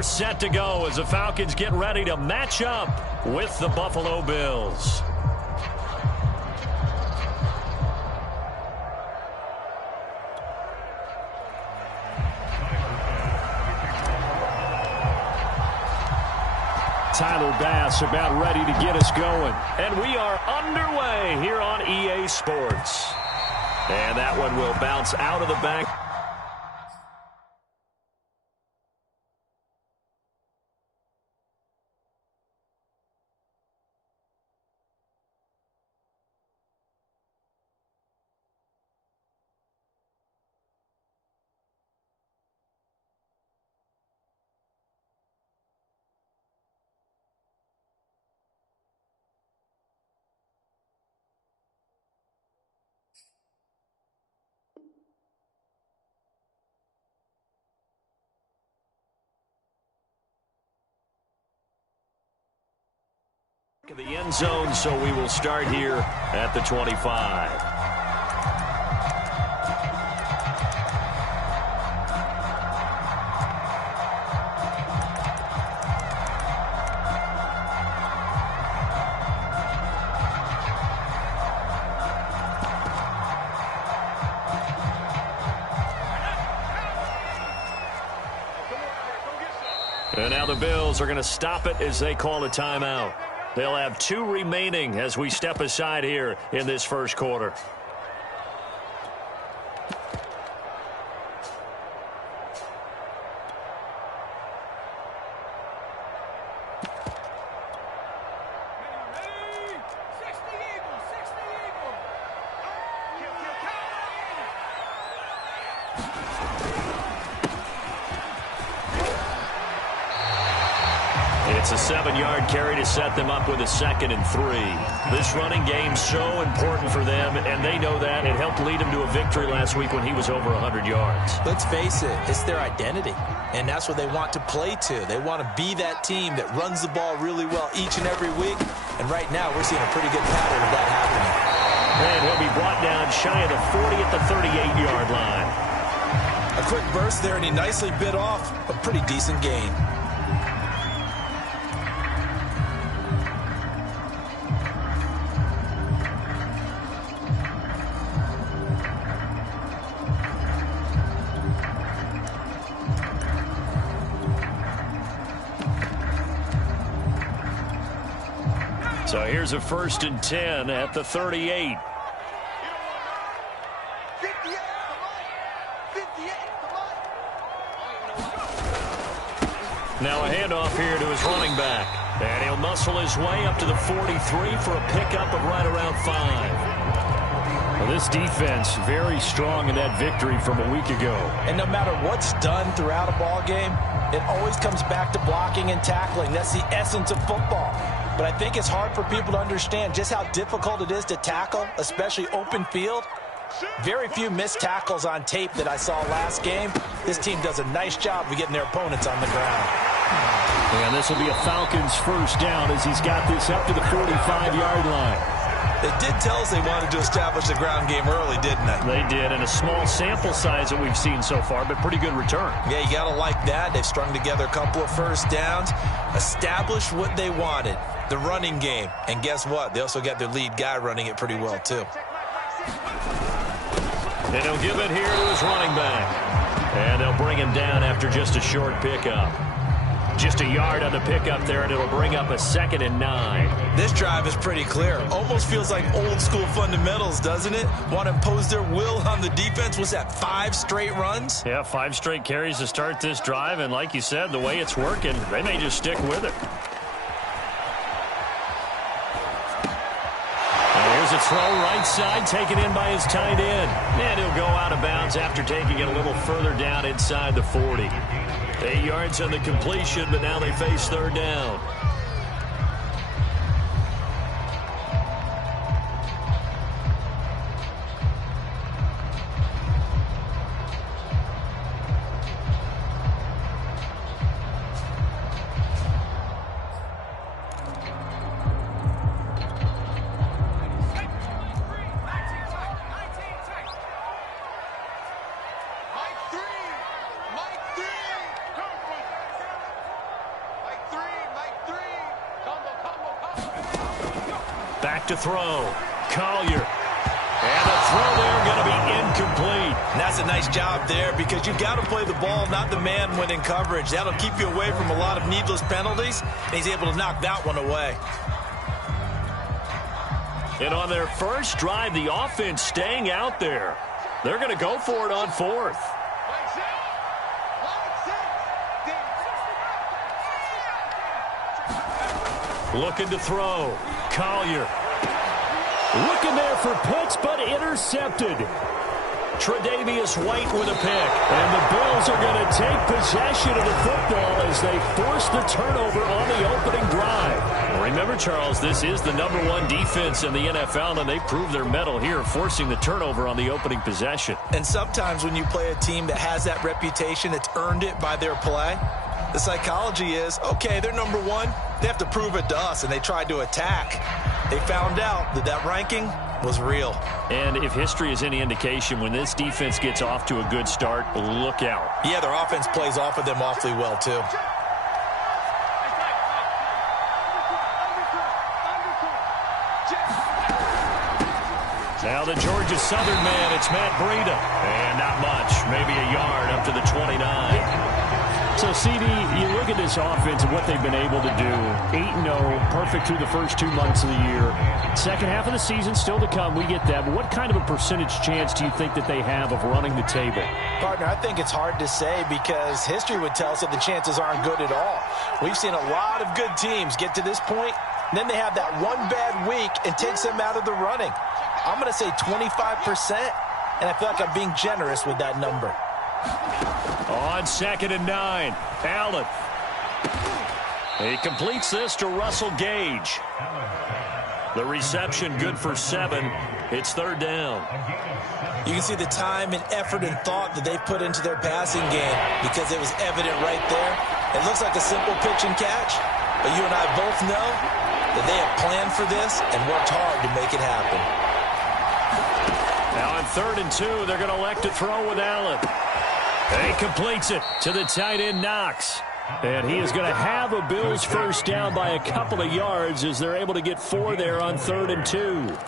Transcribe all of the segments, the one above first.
Set to go as the Falcons get ready to match up with the Buffalo Bills. Tyler Bass about ready to get us going. And we are underway here on EA Sports. And that one will bounce out of the back. The end zone, so we will start here at the 25. And now the Bills are going to stop it as they call a timeout. They'll have 2 remaining as we step aside here in this first quarter. It's a 7-yard carry to set them up with a 2nd and 3. This running game's so important for them, and they know that. It helped lead them to a victory last week when he was over 100 yards. Let's face it, it's their identity, and that's what they want to play to. They want to be that team that runs the ball really well each and every week, and right now we're seeing a pretty good pattern of that happening. And he'll be brought down shy of the 40 at the 38-yard line. A quick burst there, and he nicely bit off a pretty decent gain. So here's a 1st and 10 at the 38. Now a handoff here to his running back. And he'll muscle his way up to the 43 for a pickup of right around 5. Well, this defense very strong in that victory from a week ago. And no matter what's done throughout a ball game, it always comes back to blocking and tackling. That's the essence of football. But I think it's hard for people to understand just how difficult it is to tackle, especially open field. Very few missed tackles on tape that I saw last game. This team does a nice job of getting their opponents on the ground. And this will be a Falcons first down as he's got this up to the 45-yard line. They did tell us they wanted to establish the ground game early, didn't they? They did, and a small sample size that we've seen so far, but pretty good return. Yeah, you got to like that. They've strung together a couple of first downs, established what they wanted, the running game. And guess what? They also got their lead guy running it pretty well, too. And he'll give it here to his running back. And they'll bring him down after just a short pickup. Just a yard on the pickup there, and it'll bring up a 2nd and 9. This drive is pretty clear. Almost feels like old school fundamentals, doesn't it? Want to impose their will on the defense. Was that 5 straight runs? Yeah, 5 straight carries to start this drive, and like you said, the way it's working, they may just stick with it. And here's a throw right side, taken in by his tight end. And he'll go out of bounds after taking it a little further down inside the 40. 8 yards on the completion, but now they face 3rd down. Back to throw. Collier. And the throw there going to be incomplete. And that's a nice job there because you've got to play the ball, not the man when in coverage. That'll keep you away from a lot of needless penalties, and he's able to knock that one away. And on their first drive, the offense staying out there. They're going to go for it on fourth. Looking to throw. Collier. Looking there for Pitts, but intercepted. Tre'Davious White with a pick. And the Bills are going to take possession of the football as they force the turnover on the opening drive. Remember, Charles, this is the #1 defense in the NFL, and they prove their mettle here, forcing the turnover on the opening possession. And sometimes when you play a team that has that reputation, that's earned it by their play, the psychology is, okay, they're #1. They have to prove it to us, and they tried to attack. They found out that that ranking was real. And if history is any indication, when this defense gets off to a good start, look out. Yeah, their offense plays off of them awfully well, too. Now the Georgia Southern man, it's Matt Breida. And not much, maybe a yard up to the 29. So, CD, you look at this offense and what they've been able to do. 8-0, perfect through the first 2 months of the year. Second half of the season still to come. We get that. But what kind of a percentage chance do you think that they have of running the table? Partner, I think it's hard to say because history would tell us that the chances aren't good at all. We've seen a lot of good teams get to this point, and then they have that one bad week and takes them out of the running. I'm going to say 25%, and I feel like I'm being generous with that number. On 2nd and 9, Allen. He completes this to Russell Gage. The reception good for 7. It's 3rd down. You can see the time and effort and thought that they've put into their passing game because it was evident right there. It looks like a simple pitch and catch, but you and I both know that they have planned for this and worked hard to make it happen. Now on 3rd and 2, they're going to elect to throw with Allen. He completes it to the tight end, Knox. And he is going to have a Bills first down by a couple of yards as they're able to get 4 there on 3rd and 2.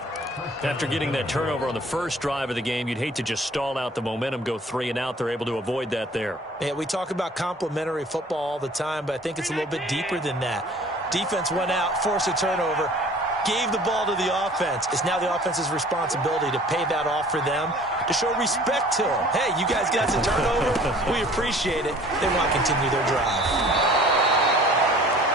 After getting that turnover on the first drive of the game, you'd hate to just stall out the momentum, go 3 and out. They're able to avoid that there. Yeah, we talk about complementary football all the time, but I think it's a little bit deeper than that. Defense went out, forced a turnover, gave the ball to the offense. It's now the offense's responsibility to pay that off for them, to show respect to them. Hey, you guys got the turnover. We appreciate it. They want to continue their drive.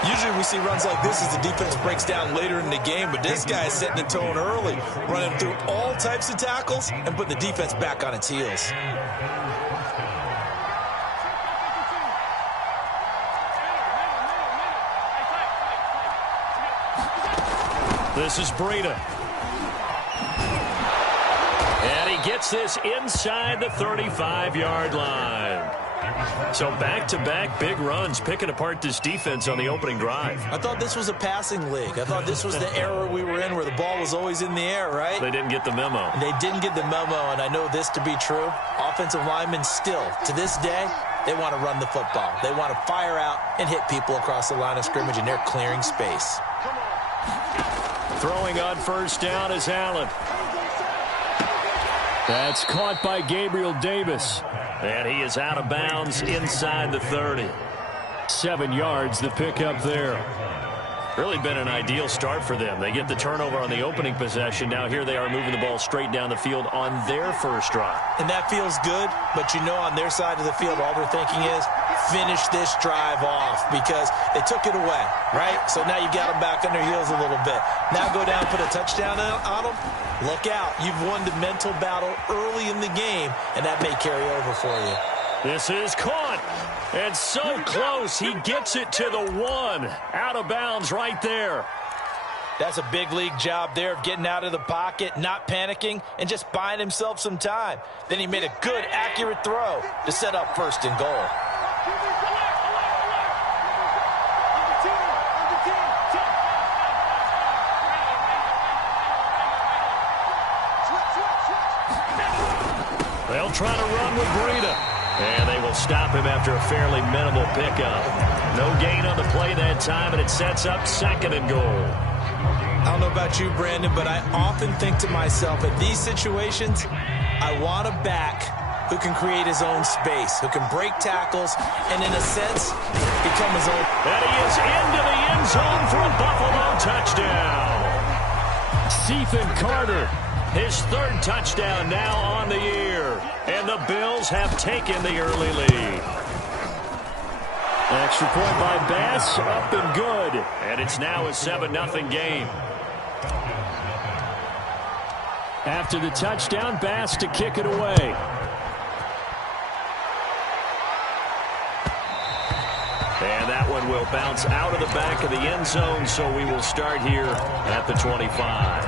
Usually we see runs like this as the defense breaks down later in the game, but this guy is setting the tone early, running through all types of tackles and putting the defense back on its heels. This is Breida. And he gets this inside the 35-yard line. So back-to-back big runs, picking apart this defense on the opening drive. I thought this was a passing league. I thought this was the era we were in where the ball was always in the air, right? They didn't get the memo. They didn't get the memo, and I know this to be true. Offensive linemen still, to this day, they want to run the football. They want to fire out and hit people across the line of scrimmage, and they're clearing space. Throwing on first down is Allen. That's caught by Gabriel Davis. And he is out of bounds inside the 30. 7 yards, the pickup there. Really been an ideal start for them. They get the turnover on the opening possession. Now here they are moving the ball straight down the field on their first drive. And that feels good, but you know on their side of the field, all they're thinking is finish this drive off because they took it away, right? So now you got them back on their heels a little bit. Now go down and put a touchdown on them. Look out. You've won the mental battle early in the game, and that may carry over for you. This is caught, and so close. He gets it to the 1. Out of bounds right there. That's a big league job there of getting out of the pocket, not panicking, and just buying himself some time. Then he made a good, accurate throw to set up 1st and goal. They'll try to run with Breida. And they will stop him after a fairly minimal pickup. No gain on the play that time, and it sets up 2nd and goal. I don't know about you, Brandon, but I often think to myself, in these situations, I want a back who can create his own space, who can break tackles, and in a sense, become his own. And he is into the end zone for a Buffalo touchdown. Stephen Carter, his third touchdown now on the year. And the Bills have taken the early lead. Extra point by Bass, up and good. And it's now a 7-0 game. After the touchdown, Bass to kick it away. And that one will bounce out of the back of the end zone, so we will start here at the 25.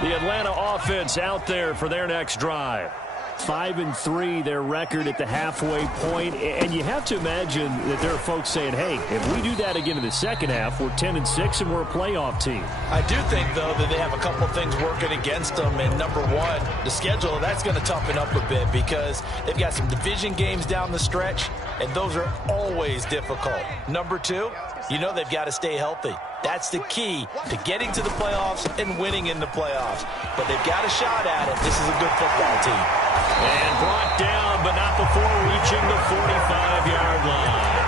The Atlanta offense out there for their next drive. 5-3, their record at the halfway point, and you have to imagine that there are folks saying, hey, if we do that again in the second half, we're 10-6 and we're a playoff team. I do think, though, that they have a couple of things working against them, and number one, the schedule, that's going to toughen up a bit because they've got some division games down the stretch, and those are always difficult. Number two, you know they've got to stay healthy. That's the key to getting to the playoffs and winning in the playoffs. But they've got a shot at it. This is a good football team. And brought down, but not before reaching the 45-yard line.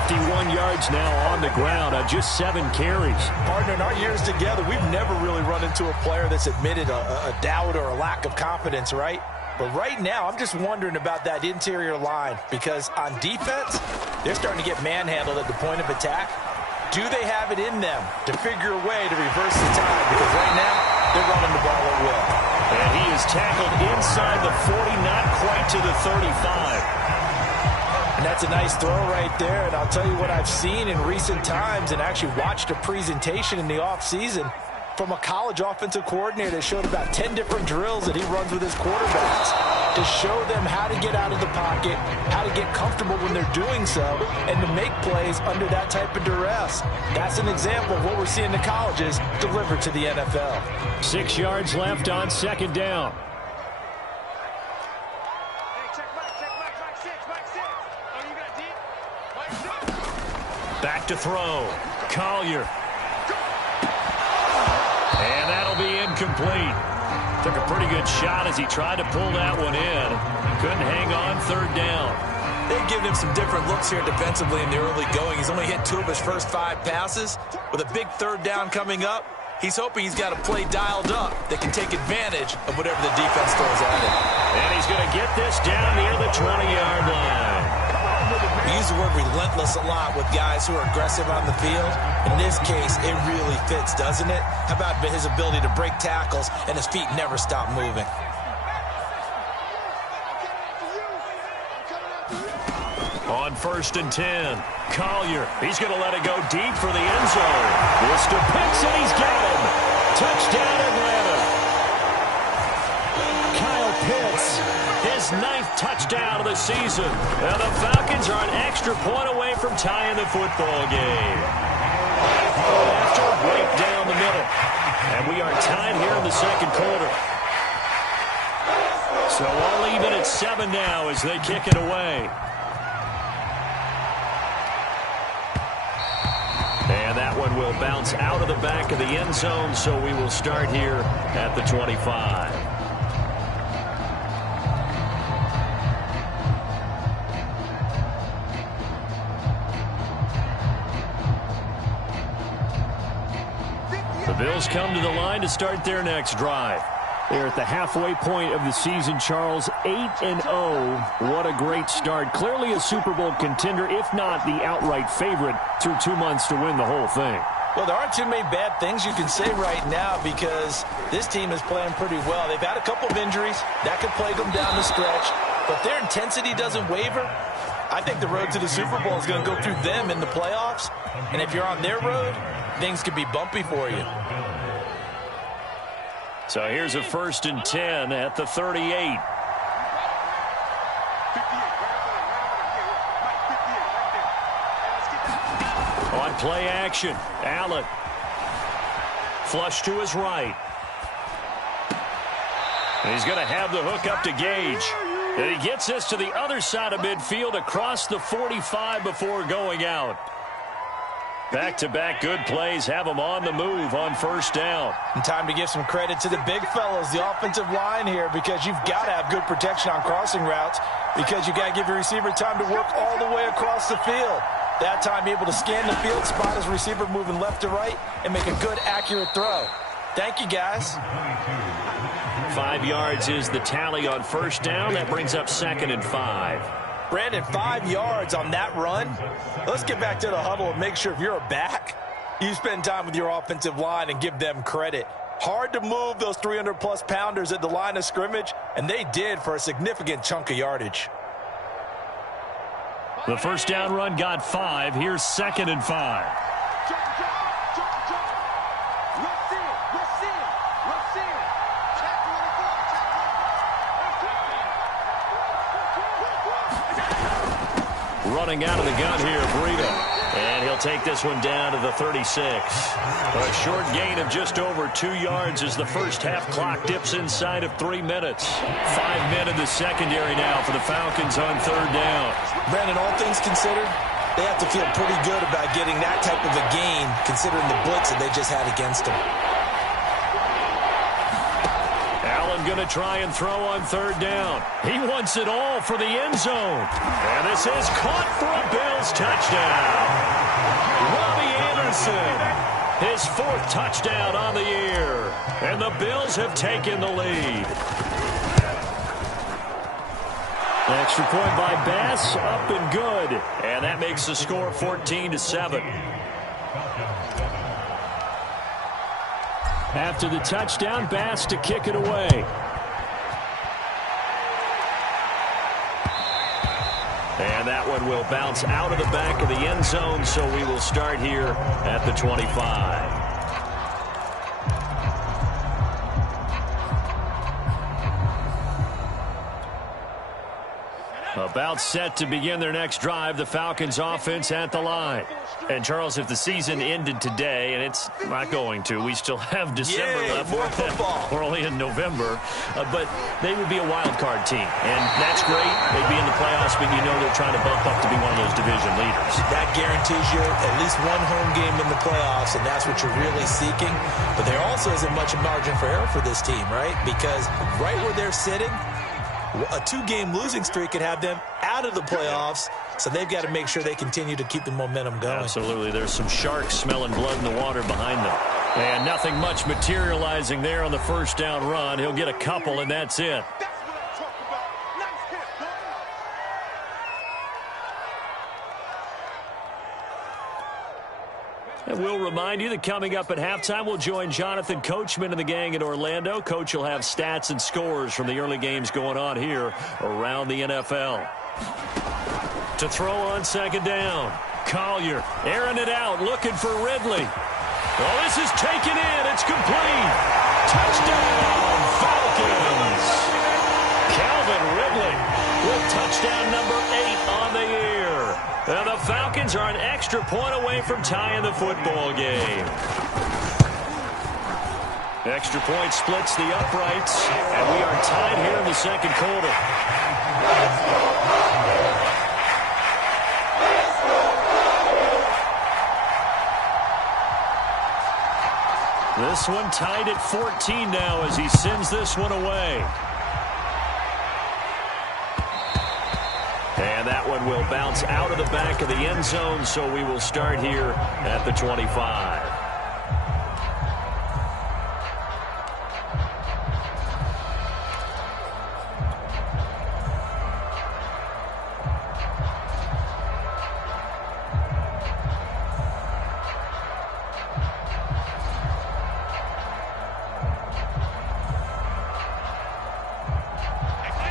51 yards now on the ground on just 7 carries. Partner, in our years together, we've never really run into a player that's admitted a doubt or a lack of confidence, right? But right now, I'm just wondering about that interior line because on defense, they're starting to get manhandled at the point of attack. Do they have it in them to figure a way to reverse the tide? Because right now, they're running the ball at will. And he is tackled inside the 40, not quite to the 35. And that's a nice throw right there. And I'll tell you what I've seen in recent times and actually watched a presentation in the offseason from a college offensive coordinator that showed about 10 different drills that he runs with his quarterbacks to show them how to get out of the pocket, how to get comfortable when they're doing so, and to make plays under that type of duress. That's an example of what we're seeing the colleges deliver to the NFL. 6 yards left on second down. Back to throw. Collier. And that'll be incomplete. Took a pretty good shot as he tried to pull that one in. Couldn't hang on third down. They've given him some different looks here defensively in the early going. He's only hit 2 of his first 5 passes. With a big third down coming up, he's hoping he's got a play dialed up that can take advantage of whatever the defense throws at him. And he's going to get this down near the 20-yard line. We use the word relentless a lot with guys who are aggressive on the field. In this case, it really fits, doesn't it? How about his ability to break tackles and his feet never stop moving? On 1st and 10, Collier. He's going to let it go deep for the end zone. This to Pitts, and he's got him. Touchdown, Atlanta. Kyle Pitts, his 9th touchdown of the season. Now the Falcons are an extra point away from tying the football game. After right down the middle. And we are tied here in the second quarter. So all even at 7 now as they kick it away. And that one will bounce out of the back of the end zone, so we will start here at the 25. The Bills come to the line to start their next drive. They're at the halfway point of the season, Charles. 8-0. What a great start. Clearly a Super Bowl contender, if not the outright favorite, through 2 months to win the whole thing. Well, there aren't too many bad things you can say right now because this team is playing pretty well. They've had a couple of injuries. That could plague them down the stretch. But their intensity doesn't waver. I think the road to the Super Bowl is going to go through them in the playoffs. And if you're on their road, things could be bumpy for you. So here's a 1st and 10 at the 38. On play action, Allen. Flush to his right. And he's going to have the hook up to Gage. And he gets this to the other side of midfield across the 45 before going out. Back-to-back good plays have them on the move on first down. And time to give some credit to the big fellows, the offensive line here, because you've got to have good protection on crossing routes, because you've got to give your receiver time to work all the way across the field. That time able to scan the field, spot his receiver moving left to right, and make a good, accurate throw. Thank you, guys. 5 yards is the tally on first down. That brings up 2nd and 5. Brandon, 5 yards on that run. Let's get back to the huddle and make sure if you're a back, you spend time with your offensive line and give them credit. Hard to move those 300-plus pounders at the line of scrimmage, and they did for a significant chunk of yardage. The first down run got 5. Here's 2nd and 5. Running out of the gun here, Breida. And he'll take this one down to the 36. A short gain of just over 2 yards as the first half clock dips inside of 3 minutes. 5 men in the secondary now for the Falcons on third down. Brandon, all things considered, they have to feel pretty good about getting that type of a gain considering the blitz that they just had against them. Allen going to try and throw on third down. He wants it all for the end zone. And this is caught for a Bills touchdown. Robbie Anderson, his 4th touchdown on the year. And the Bills have taken the lead. Extra point by Bass, up and good. And that makes the score 14-7. After the touchdown, Bass to kick it away. And that one will bounce out of the back of the end zone, so we will start here at the 25. About set to begin their next drive, the Falcons offense at the line. And, Charles, if the season ended today, and it's not going to, we still have December left. More football. We're only in November. But they would be a wild card team. And that's great. They'd be in the playoffs, but you know they're trying to bump up to be one of those division leaders. That guarantees you at least one home game in the playoffs, and that's what you're really seeking. But there also isn't much margin for error for this team, right? Because right where they're sitting, a 2-game losing streak could have them out of the playoffs, so they've got to make sure they continue to keep the momentum going. Absolutely. There's some sharks smelling blood in the water behind them. And nothing much materializing there on the first down run. He'll get a couple, and that's it. And we'll remind you that coming up at halftime, we'll join Jonathan Coachman and the gang in Orlando. Coach will have stats and scores from the early games going on here around the NFL. To throw on second down, Collier airing it out, looking for Ridley. Oh, this is taken in. It's complete. Touchdown, Falcons. Calvin Ridley with touchdown number 8 on the year. And the Falcons are an extra point away from tying the football game. Extra point splits the uprights, and we are tied here in the second quarter. This one tied at 14 now as he sends this one away. And that one will bounce out of the back of the end zone, so we will start here at the 25.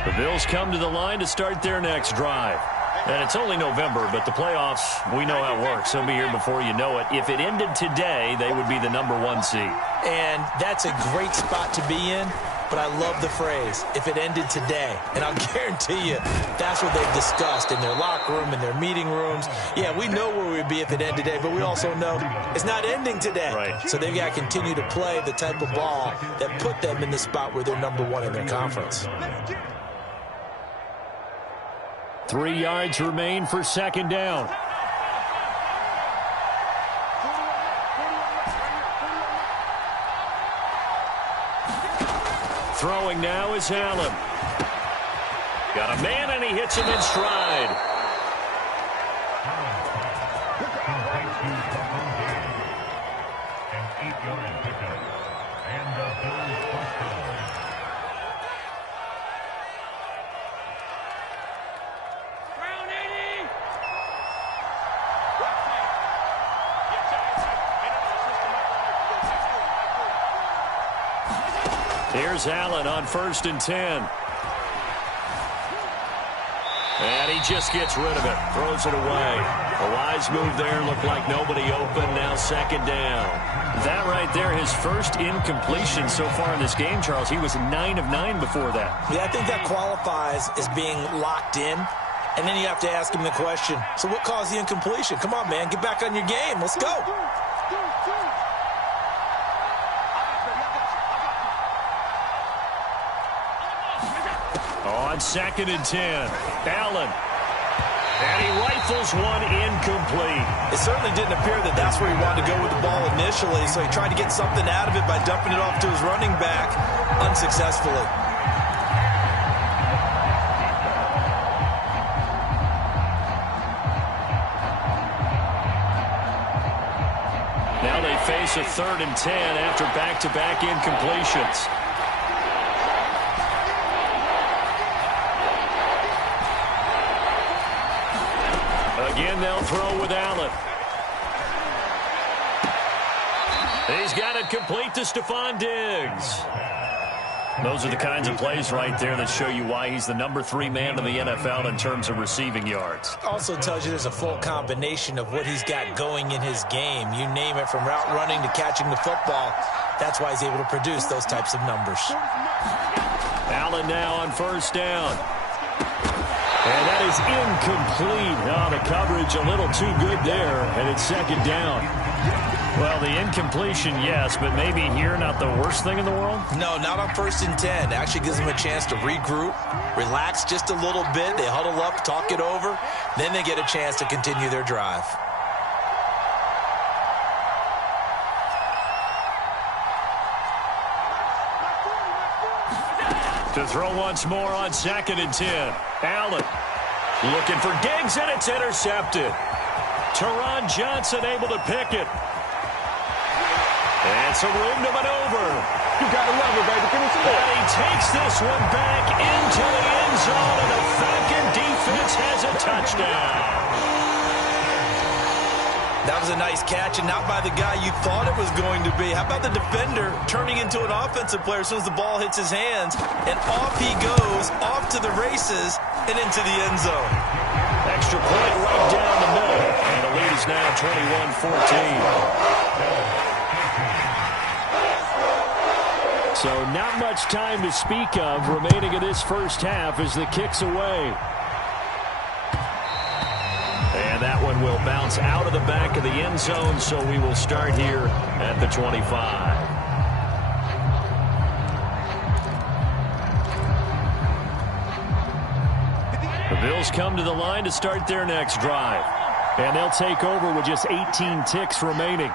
The Bills come to the line to start their next drive. And it's only November, but the playoffs, we know how it works. They'll be here before you know it. If it ended today, they would be the number 1 seed. And that's a great spot to be in, but I love the phrase, if it ended today. And I'll guarantee you, that's what they've discussed in their locker room, in their meeting rooms. Yeah, we know where we'd be if it ended today, but we also know it's not ending today. Right. So they've got to continue to play the type of ball that put them in the spot where they're number 1 in their conference. 3 yards remain for second down. Throwing now is Allen. Got a man, and he hits him in stride. Here's Allen on 1st and 10. And he just gets rid of it. Throws it away. A wise move there. Looked like nobody open. Now second down. That right there, his first incompletion so far in this game, Charles. He was 9 of 9 before that. Yeah, I think that qualifies as being locked in. And then you have to ask him the question, so what caused the incompletion? Come on, man. Get back on your game. Let's go. On 2nd and 10, Allen. And he rifles one incomplete. It certainly didn't appear that that's where he wanted to go with the ball initially, so he tried to get something out of it by dumping it off to his running back unsuccessfully. Now they face a 3rd and 10 after back-to-back incompletions. Again, they'll throw with Allen. He's got it complete to Stephon Diggs. Those are the kinds of plays right there that show you why he's the number 3 man in the NFL in terms of receiving yards. Also tells you there's a full combination of what he's got going in his game. You name it, from route running to catching the football. That's why he's able to produce those types of numbers. Allen now on 1st down. And that is incomplete. Oh, the coverage a little too good there, and it's second down. Well, the incompletion, yes, but maybe here not the worst thing in the world? No, not on 1st and 10. Actually gives them a chance to regroup, relax just a little bit. They huddle up, talk it over. Then they get a chance to continue their drive. To throw once more on 2nd and 10. Allen looking for Diggs, and it's intercepted. Teron Johnson able to pick it. And some room to maneuver. You gotta love it, baby. Give me some more. And he takes this one back into the end zone, and the Falcon defense has a touchdown. That was a nice catch, and not by the guy you thought it was going to be. How about the defender turning into an offensive player as soon as the ball hits his hands, and off he goes, off to the races, and into the end zone. Extra point right down the middle, and the lead is now 21-14. So not much time to speak of remaining in this first half as the kick's away. And that one will bounce out of the back of the end zone, so we will start here at the 25. The Bills come to the line to start their next drive. And they'll take over with just 18 ticks remaining.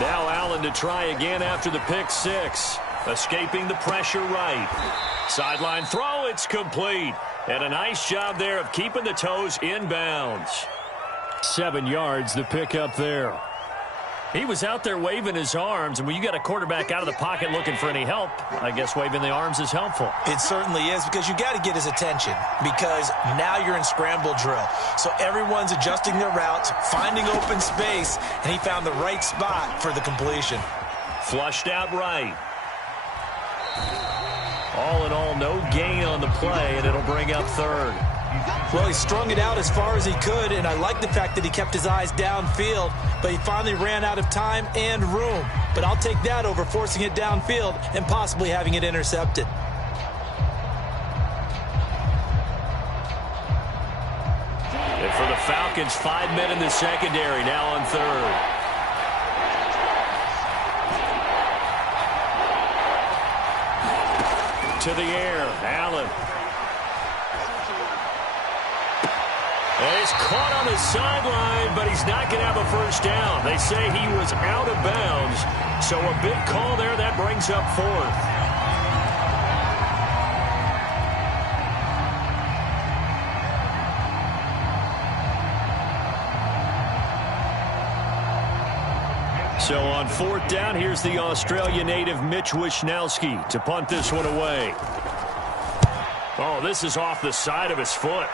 Now Allen to try again after the pick six. Escaping the pressure right. Sideline throw, it's complete. And a nice job there of keeping the toes inbounds. 7 yards the pick up there. He was out there waving his arms, and when you got a quarterback out of the pocket looking for any help, I guess waving the arms is helpful. It certainly is, because you got to get his attention, because now you're in scramble drill. So everyone's adjusting their routes, finding open space, and he found the right spot for the completion. Flushed out right. All in all, no gain on the play, and it'll bring up third. Well, he strung it out as far as he could, and I like the fact that he kept his eyes downfield, but he finally ran out of time and room. But I'll take that over forcing it downfield and possibly having it intercepted. And for the Falcons, 5 men in the secondary, now on third. To the air, Allen. And he's caught on the sideline, but he's not going to have a first down. They say he was out of bounds. So a big call there. That brings up fourth. So on fourth down, here's the Australia native Mitch Wishnowsky to punt this one away. Oh, this is off the side of his foot.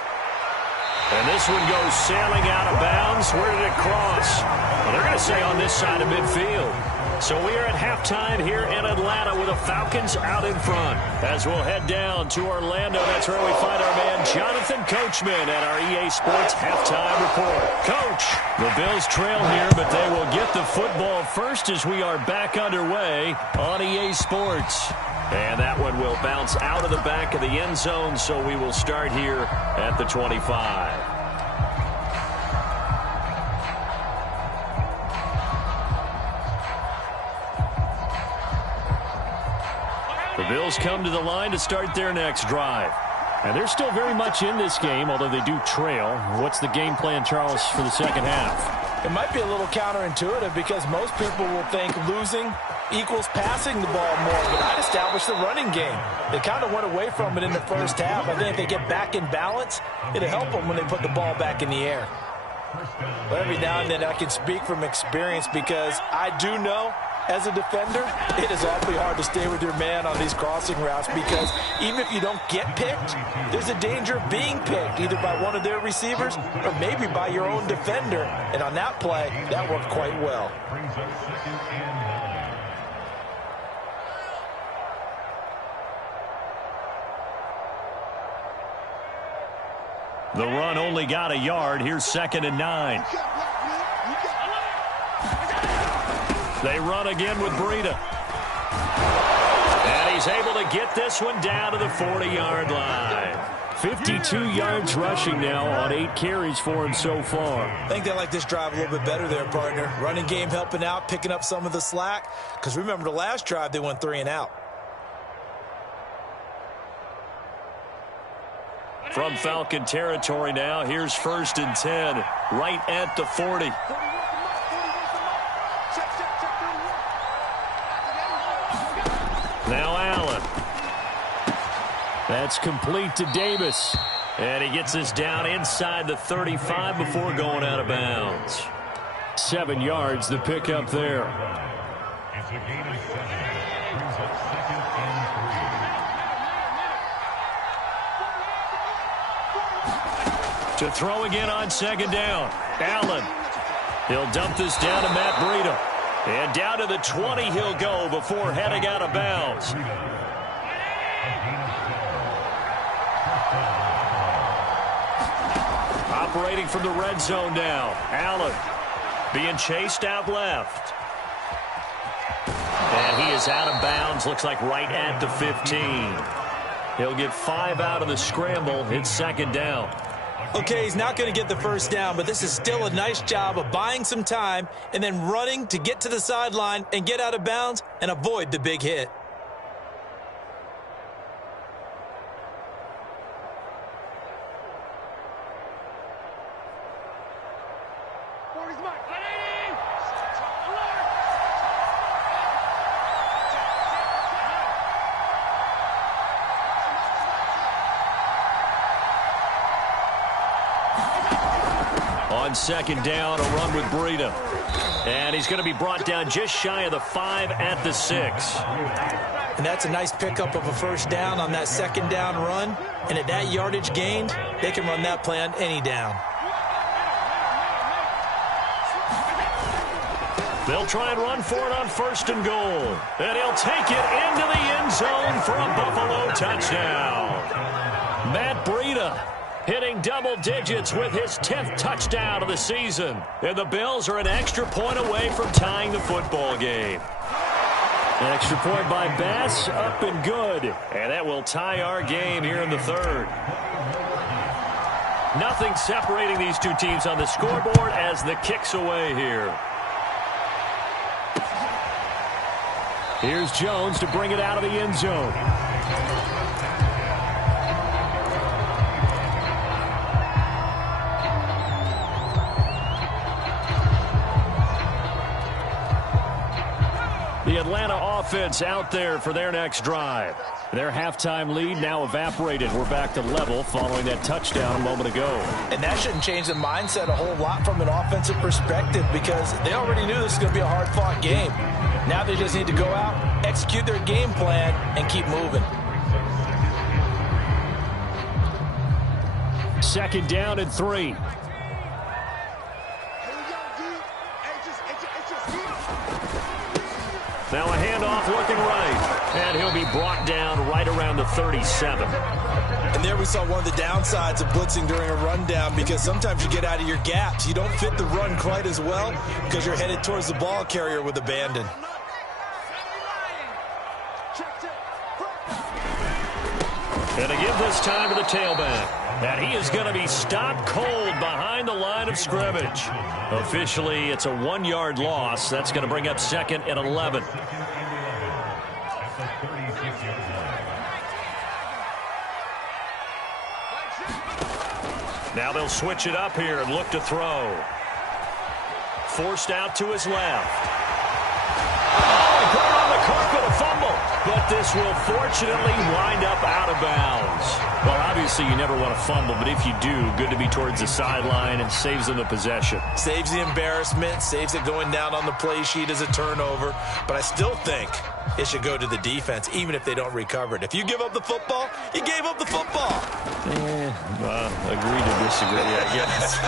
And this one goes sailing out of bounds. Where did it cross? Well, they're going to say on this side of midfield. So we are at halftime here in Atlanta with the Falcons out in front. As we'll head down to Orlando, that's where we find our man Jonathan Coachman at our EA Sports Halftime Report. Coach, the Bills trail here, but they will get the football first as we are back underway on EA Sports. And that one will bounce out of the back of the end zone, so we will start here at the 25. The Bills come to the line to start their next drive. And they're still very much in this game, although they do trail. What's the game plan, Charles, for the second half? It might be a little counterintuitive because most people will think losing equals passing the ball more, but I'd establish the running game. They kind of went away from it in the first half. I think if they get back in balance, it'll help them when they put the ball back in the air. But every now and then I can speak from experience because I do know as a defender, it is awfully hard to stay with your man on these crossing routes because even if you don't get picked, there's a danger of being picked either by one of their receivers or maybe by your own defender. And on that play, that worked quite well. The run only got a yard. Here's 2nd and 9. They run again with Breida. And he's able to get this one down to the 40-yard line. 52 yards rushing now on 8 carries for him so far. I think they like this drive a little bit better there, partner. Running game helping out, picking up some of the slack. Because remember the last drive, they went 3 and out. From Falcon territory now, here's 1st and 10, right at the 40. Now Allen. That's complete to Davis. And he gets this down inside the 35 before going out of bounds. 7 yards, the pickup there. To throw again on 2nd down. Allen. He'll dump this down to Matt Breida. And down to the 20 he'll go before heading out of bounds. Operating from the red zone now. Allen being chased out left. And he is out of bounds. Looks like right at the 15. He'll get 5 out of the scramble. It's 2nd down. Okay, he's not going to get the first down, but this is still a nice job of buying some time and then running to get to the sideline and get out of bounds and avoid the big hit. On 2nd down, a run with Breida. And he's going to be brought down just shy of the 5 at the 6. And that's a nice pickup of a first down on that 2nd down run. And at that yardage gained, they can run that play on any down. They'll try and run for it on 1st and goal. And he'll take it into the end zone for a Buffalo touchdown. Matt Breida hitting double digits with his 10th touchdown of the season. And the Bills are an extra point away from tying the football game. An extra point by Bass, up and good. And that will tie our game here in the 3rd. Nothing separating these two teams on the scoreboard as the kick's away here. Here's Jones to bring it out of the end zone. offense out there for their next drive. Their halftime lead now evaporated. We're back to level following that touchdown a moment ago. And that shouldn't change the mindset a whole lot from an offensive perspective because they already knew this was going to be a hard-fought game. Now they just need to go out, execute their game plan, and keep moving. Second down and 3. Now a handoff looking right. And he'll be brought down right around the 37. And there we saw one of the downsides of blitzing during a rundown because sometimes you get out of your gaps. You don't fit the run quite as well because you're headed towards the ball carrier with abandon. And to give this time to the tailback. And he is going to be stopped cold behind the line of scrimmage. Officially, it's a 1-yard loss. That's going to bring up 2nd and 11. Now they'll switch it up here and look to throw. Forced out to his left. Oh, put it on the carpet, a fumble. But this will fortunately wind up out of bounds. Well, obviously you never want to fumble, but if you do, good to be towards the sideline and saves them the possession. Saves the embarrassment, saves it going down on the play sheet as a turnover. But I still think it should go to the defense, even if they don't recover it. If you give up the football, you gave up the football. Agree to disagree, I guess.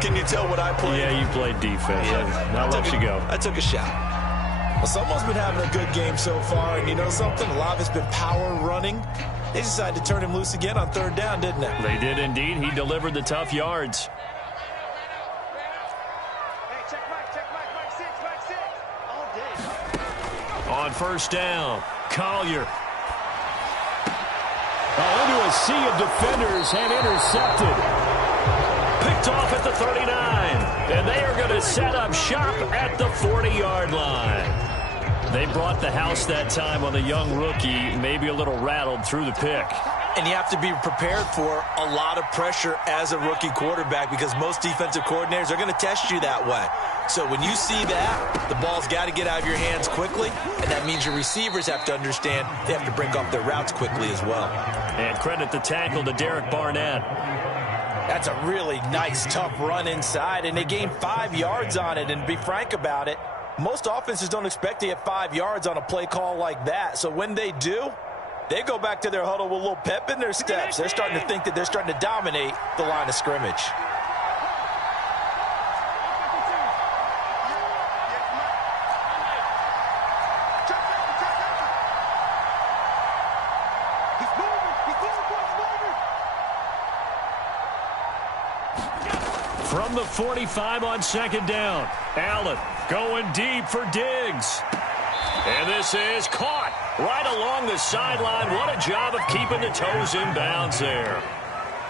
Can you tell what I played? Yeah, you played defense. Yeah. I'll let you go. I took a shot. Well, someone's been having a good game so far, and you know something? A lot of it's been power running. They decided to turn him loose again on 3rd down, didn't they? They did indeed. He delivered the tough yards. On 1st down, Collier. Into a sea of defenders and intercepted. Picked off at the 39. And they are going to set up shop at the 40-yard line. They brought the house that time on the young rookie, maybe a little rattled through the pick. And you have to be prepared for a lot of pressure as a rookie quarterback because most defensive coordinators are going to test you that way. So when you see that, the ball's got to get out of your hands quickly, and that means your receivers have to understand they have to break off their routes quickly as well. And credit the tackle to Derek Barnett. That's a really nice, tough run inside, and they gained 5 yards on it. And to be frank about it, most offenses don't expect to get 5 yards on a play call like that. So when they do, they go back to their huddle with a little pep in their steps. They're starting to think that they're starting to dominate the line of scrimmage. From the 45 on 2nd down, Allen going deep for Diggs. And this is caught right along the sideline. What a job of keeping the toes in bounds there.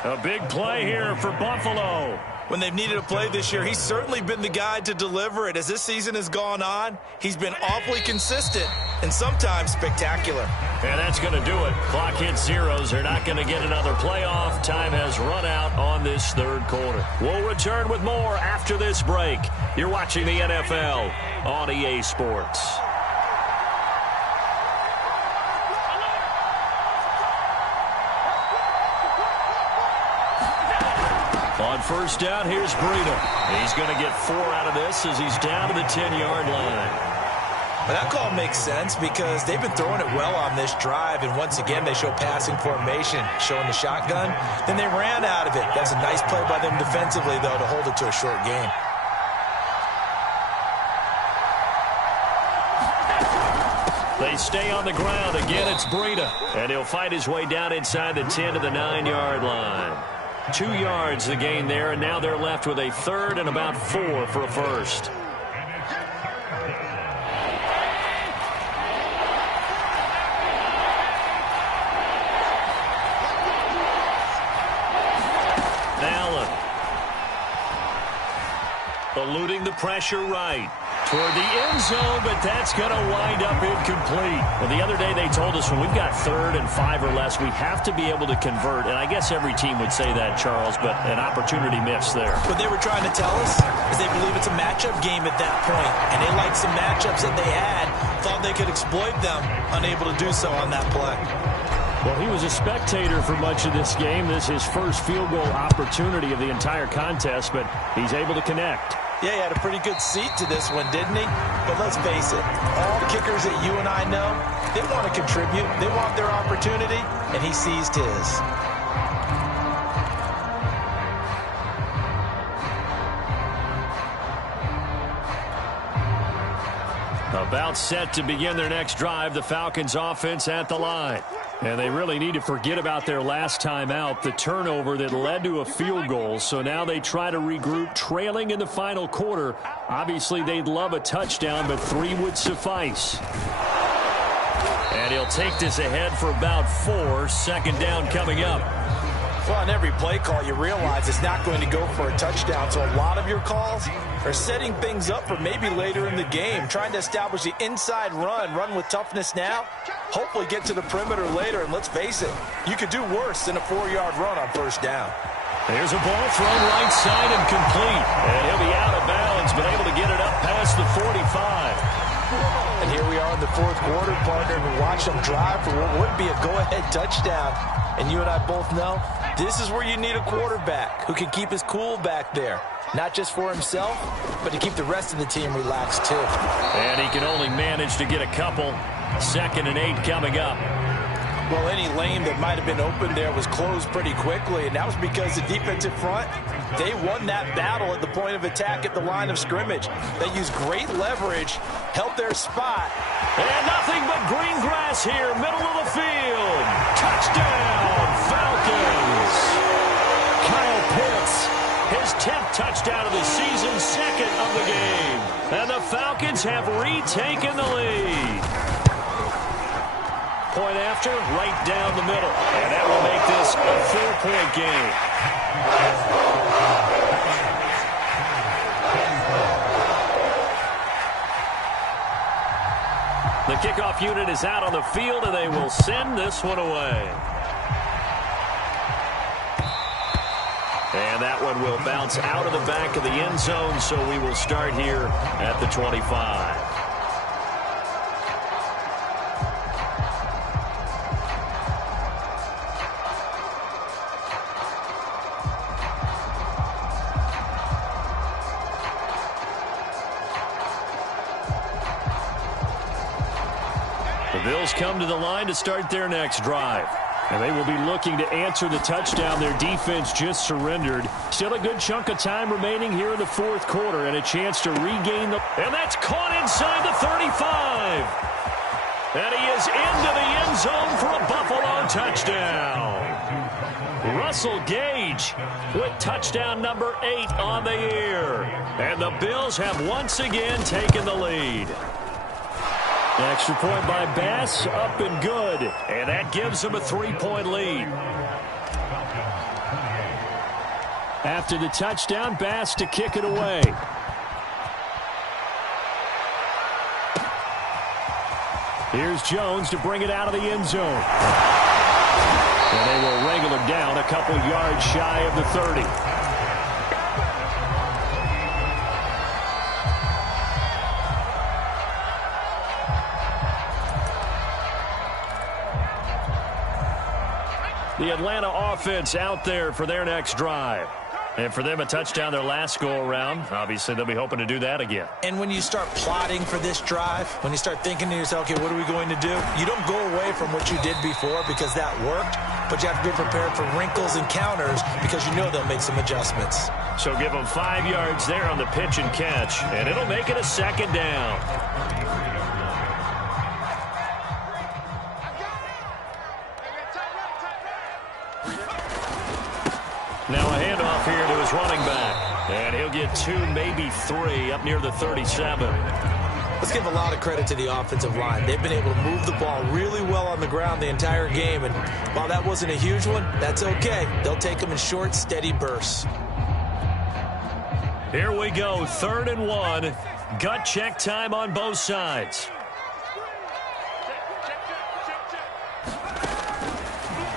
A big play here for Buffalo. When they've needed a play this year, he's certainly been the guy to deliver it. As this season has gone on, he's been awfully consistent and sometimes spectacular. And that's going to do it. Clock hits zeros. They're not going to get another playoff. Time has run out on this 3rd quarter. We'll return with more after this break. You're watching the NFL on EA Sports. On 1st down, here's Breida. He's going to get 4 out of this as he's down to the 10-yard line. Well, that call makes sense because they've been throwing it well on this drive, and once again they show passing formation, showing the shotgun. Then they ran out of it. That's a nice play by them defensively, though, to hold it to a short game. They stay on the ground. Again, it's Breida. And he'll fight his way down inside the 10 to the 9-yard line. 2 yards the gain there, and now they're left with a 3rd and about 4 for a first. Allen. Eluding the pressure right. Toward the end zone, but that's going to wind up incomplete. Well, the other day they told us when we've got 3rd and 5 or less, we have to be able to convert. And I guess every team would say that, Charles, but an opportunity missed there. What they were trying to tell us is they believe it's a matchup game at that point, and they liked some matchups that they had thought they could exploit them, unable to do so on that play. Well, he was a spectator for much of this game. This is his first field goal opportunity of the entire contest, but he's able to connect. Yeah, he had a pretty good seat to this one, didn't he? But let's face it, all kickers that you and I know, they want to contribute. They want their opportunity, and he seized his. About set to begin their next drive, the Falcons offense at the line. And they really need to forget about their last time out, the turnover that led to a field goal. So now they try to regroup, trailing in the final quarter. Obviously, they'd love a touchdown, but 3 would suffice. And he'll take this ahead for about 4. Second down coming up. Well, on every play call, you realize it's not going to go for a touchdown. So a lot of your calls are setting things up for maybe later in the game, trying to establish the inside run with toughness now, hopefully get to the perimeter later. And let's face it, you could do worse than a 4-yard run on first down. There's a ball thrown right side and complete. And he'll be out of bounds, but able to get it up past the 45. And here we are in the fourth quarter, partner, and watch them drive for what would be a go-ahead touchdown. And you and I both know this is where you need a quarterback who can keep his cool back there. Not just for himself, but to keep the rest of the team relaxed too. And he can only manage to get a couple. 2nd and 8 coming up. Well, any lane that might have been open there was closed pretty quickly, and that was because the defensive front, they won that battle at the point of attack at the line of scrimmage. They used great leverage, held their spot. And nothing but green grass here, middle of the field. Touchdown, Falcons. Kyle Pitts, his 10th touchdown of the season, 2nd of the game. And the Falcons have retaken the lead. Point after, right down the middle. And that will make this a 4-point game. The kickoff unit is out on the field, and they will send this one away. And that one will bounce out of the back of the end zone, so we will start here at the 25. The Bills come to the line to start their next drive. And they will be looking to answer the touchdown their defense just surrendered. Still a good chunk of time remaining here in the fourth quarter and a chance to regain the... And that's caught inside the 35. And he is into the end zone for a Buffalo touchdown. Russell Gage with touchdown number 8 on the year. And the Bills have once again taken the lead. Extra point by Bass, up and good. And that gives them a 3-point lead. After the touchdown, Bass to kick it away. Here's Jones to bring it out of the end zone. And they will wrangle him down a couple yards shy of the 30. The Atlanta offense out there for their next drive. And for them, a touchdown their last go-around. Obviously, they'll be hoping to do that again. And when you start plotting for this drive, when you start thinking to yourself, okay, what are we going to do? You don't go away from what you did before because that worked, but you have to be prepared for wrinkles and counters because you know they'll make some adjustments. So give them 5 yards there on the pitch and catch, and it'll make it a 2nd down. Now a handoff here to his running back. And he'll get 2, maybe 3, up near the 37. Let's give a lot of credit to the offensive line. They've been able to move the ball really well on the ground the entire game. And while that wasn't a huge one, that's okay. They'll take them in short, steady bursts. Here we go, 3rd and 1. Gut check time on both sides.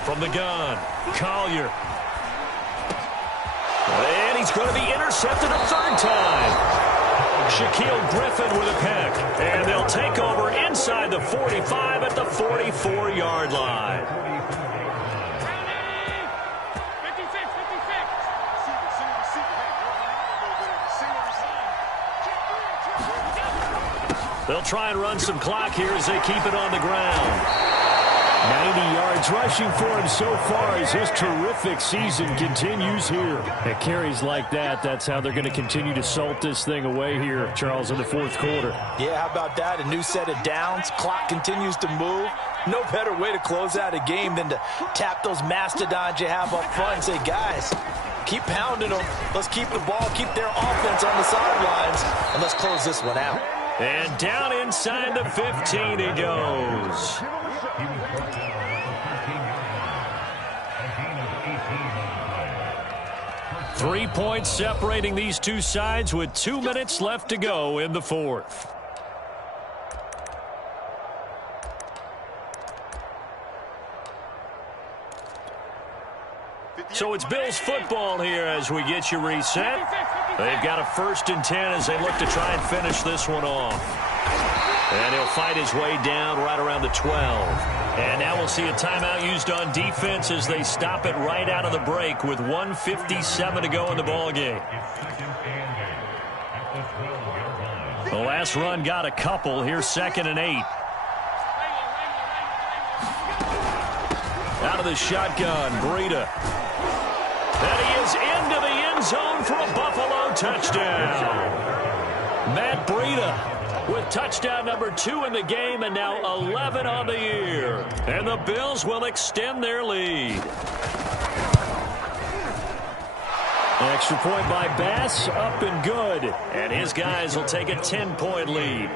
From the gun, Collier. And he's going to be intercepted a 3rd time. Shaquille Griffin with a pick. And they'll take over inside the 45 at the 44-yard line. They'll try and run some clock here as they keep it on the ground. 90 yards rushing for him so far as his terrific season continues here. At carries like that, that's how they're going to continue to salt this thing away here, Charles, in the fourth quarter. Yeah, how about that? A new set of downs. Clock continues to move. No better way to close out a game than to tap those mastodons you have up front and say, guys, keep pounding them. Let's keep the ball, keep their offense on the sidelines, and let's close this one out. And down inside the 15 he goes. Three points separating these two sides with 2 minutes left to go in the fourth. So it's Bills football here as we get you reset. They've got a 1st and 10 as they look to try and finish this one off. And he'll fight his way down right around the 12. And now we'll see a timeout used on defense as they stop it right out of the break with 1:57 to go in the ballgame. The last run got a couple. Here's 2nd and 8. Out of the shotgun, Breida. And he is into the end zone for a Buffalo touchdown. Matt Breida with touchdown number 2 in the game and now 11 on the year. And the Bills will extend their lead. Extra point by Bass, up and good. And his guys will take a 10-point lead.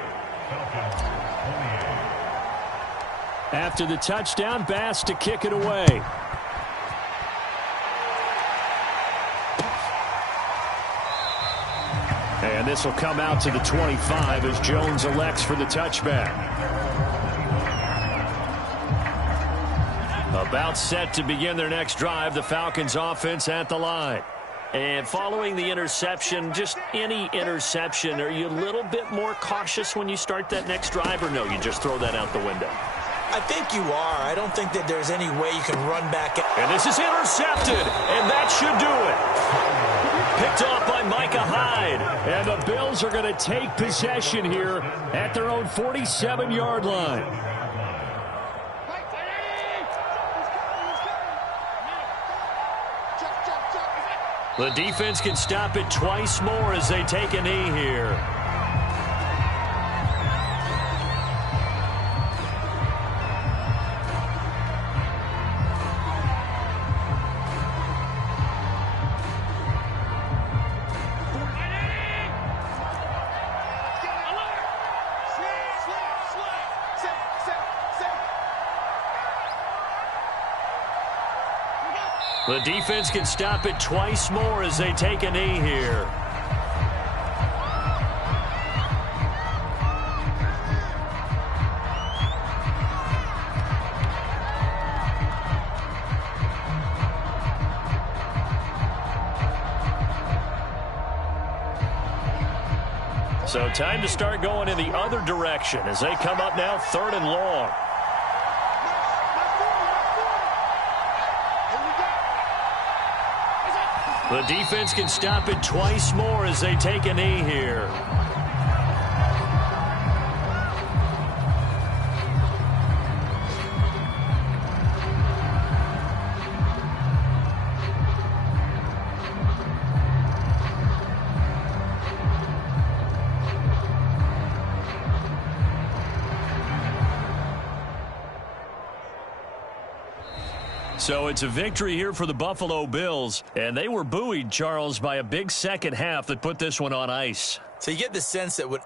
After the touchdown, Bass to kick it away. And this will come out to the 25 as Jones elects for the touchback. About set to begin their next drive, the Falcons offense at the line. And following the interception, just any interception, are you a little bit more cautious when you start that next drive, or no, you just throw that out the window? I think you are. I don't think that there's any way you can run back. And this is intercepted, and that should do it. Picked off by Micah Hyde. And the Bills are going to take possession here at their own 47-yard line. The defense can stop it twice more as they take a knee here. The defense can stop it twice more as they take a knee here. So time to start going in the other direction as they come up now 3rd and long. The defense can stop it twice more as they take a knee here. So it's a victory here for the Buffalo Bills, and they were buoyed, Charles, by a big second half that put this one on ice. So you get the sense that with